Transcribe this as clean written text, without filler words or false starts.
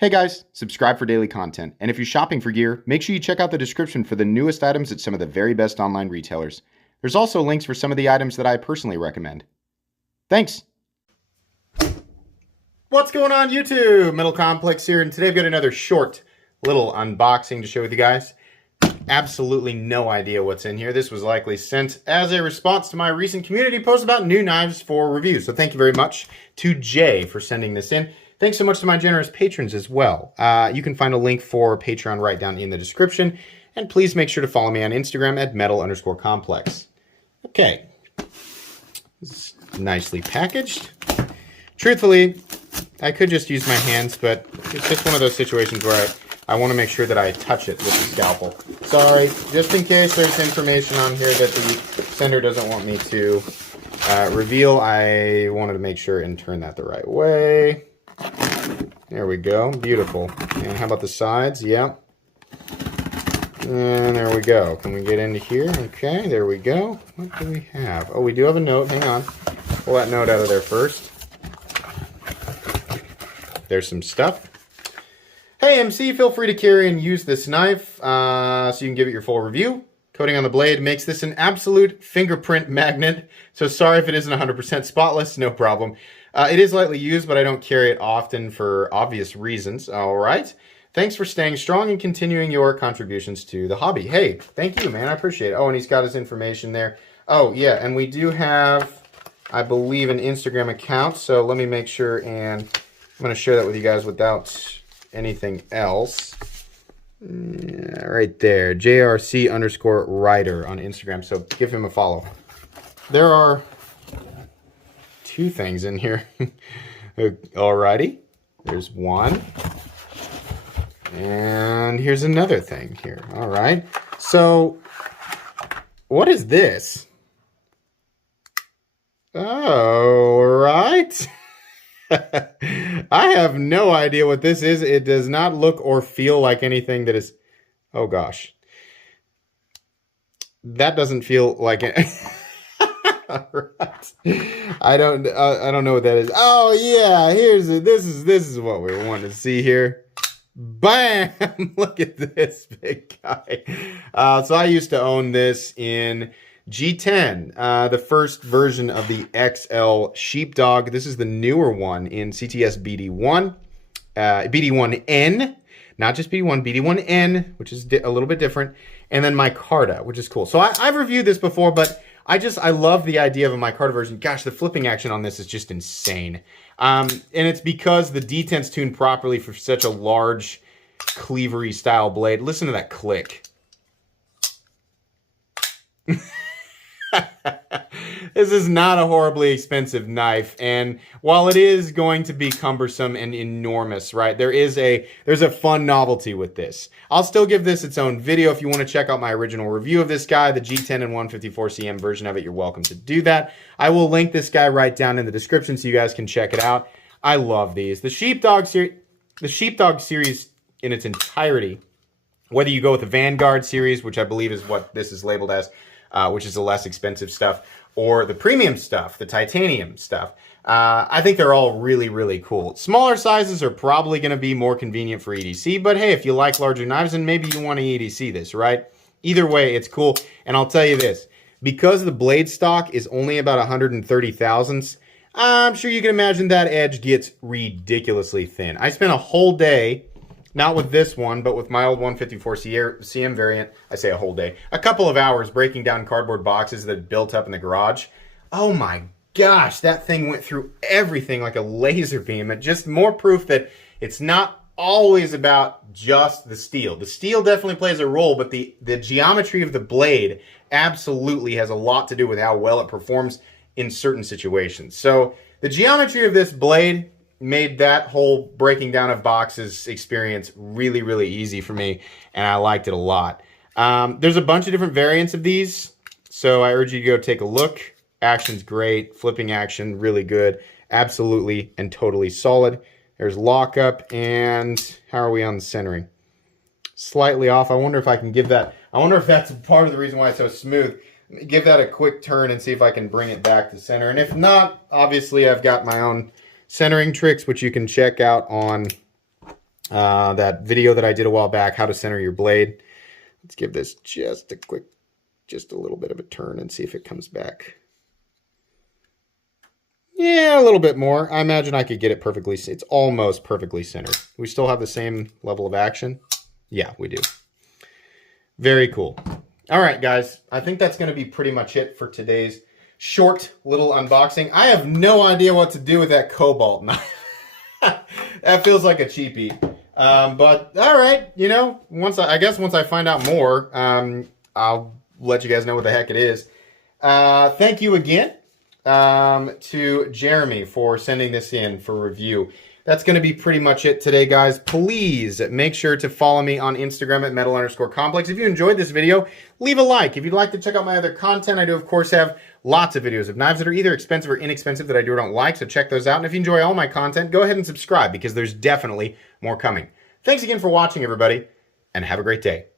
Hey guys, subscribe for daily content, and if you're shopping for gear, make sure you check out the description for the newest items at some of the very best online retailers. There's also links for some of the items that I personally recommend. Thanks! What's going on YouTube? Metal Complex here, and today I've got another short little unboxing to share with you guys. Absolutely no idea what's in here. This was likely sent as a response to my recent community post about new knives for review. So thank you very much to Jay for sending this in. Thanks so much to my generous patrons as well. You can find a link for Patreon right down in the description. And please make sure to follow me on Instagram at metal_complex. Okay. This is nicely packaged. Truthfully, I could just use my hands, but it's just one of those situations where I want to make sure that I touch it with the scalpel. Sorry, just in case there's information on here that the sender doesn't want me to reveal, I wanted to make sure and turn that the right way. There we go. Beautiful. And how about the sides? Yep. And there we go. Can we get into here? Okay, there we go. What do we have? Oh, we do have a note. Hang on. Pull that note out of there first. There's some stuff. Hey, MC, feel free to carry and use this knife so you can give it your full review. Coating on the blade makes this an absolute fingerprint magnet. So sorry if it isn't 100% spotless. No problem. It is lightly used, but I don't carry it often for obvious reasons. All right. Thanks for staying strong and continuing your contributions to the hobby. Hey, thank you, man. I appreciate it. Oh, and he's got his information there. Oh, yeah, and we do have, I believe, an Instagram account. So let me make sure, and I'm going to share that with you guys without anything else. Yeah, right there, JRC_writer on Instagram. So give him a follow. There are two things in here. Alrighty, there's one, and here's another thing here. All right, so what is this? Oh, right. I have no idea what this is. It does not look or feel like anything that is, oh gosh, that doesn't feel like it. All right. I don't know what that is. Oh yeah, this is what we want to see here. Bam! Look at this big guy. So I used to own this in G10, the first version of the XL Sheepdog. This is the newer one in CTS BD1, BD1N, not just BD1, BD1N, which is a little bit different, and then micarta, which is cool. So I've reviewed this before, but I love the idea of a micarta version. Gosh, the flipping action on this is just insane. And it's because the D10's tuned properly for such a large cleavery style blade. Listen to that click. This is not a horribly expensive knife, and while it is going to be cumbersome and enormous, right, there's a fun novelty with this. I'll still give this its own video. If you want to check out my original review of this guy, the G10 and 154cm version of it, you're welcome to do that. I will link this guy right down in the description so you guys can check it out. I love these. The Sheepdog series in its entirety, whether you go with the Vanguard series, which I believe is what this is labeled as, which is the less expensive stuff, or the premium stuff, the titanium stuff. I think they're all really, really cool. Smaller sizes are probably going to be more convenient for EDC, but hey, if you like larger knives, then maybe you want to EDC this, right? Either way, it's cool. And I'll tell you this, because the blade stock is only about 130 thousandths, I'm sure you can imagine that edge gets ridiculously thin. I spent a whole day, not with this one, but with my old 154cm variant, I say a whole day, a couple of hours breaking down cardboard boxes that built up in the garage. Oh my gosh, that thing went through everything like a laser beam. And just more proof that it's not always about just the steel. The steel definitely plays a role, but the geometry of the blade absolutely has a lot to do with how well it performs in certain situations. So the geometry of this blade made that whole breaking down of boxes experience really, really easy for me, and I liked it a lot. There's a bunch of different variants of these, so I urge you to go take a look. Action's great, flipping action, really good, absolutely and totally solid. There's lockup, and how are we on the centering? Slightly off. I wonder if I can give that, I wonder if that's part of the reason why it's so smooth. Give that a quick turn and see if I can bring it back to center, and if not, obviously I've got my own centering tricks, which you can check out on that video that I did a while back, how to center your blade. Let's give this just a little bit of a turn and see if it comes back. Yeah, a little bit more. I imagine I could get it perfectly. It's almost perfectly centered. We still have the same level of action. Yeah, we do. Very cool. All right, guys. I think that's going to be pretty much it for today's short little unboxing. I have no idea what to do with that cobalt knife. That feels like a cheapie. But all right, you know, I guess once I find out more, I'll let you guys know what the heck it is. Thank you again to Jeremy for sending this in for review. That's going to be pretty much it today, guys. Please make sure to follow me on Instagram at metal_complex. If you enjoyed this video, leave a like. If you'd like to check out my other content, I do, of course, have lots of videos of knives that are either expensive or inexpensive that I do or don't like, so check those out. And if you enjoy all my content, go ahead and subscribe because there's definitely more coming. Thanks again for watching, everybody, and have a great day.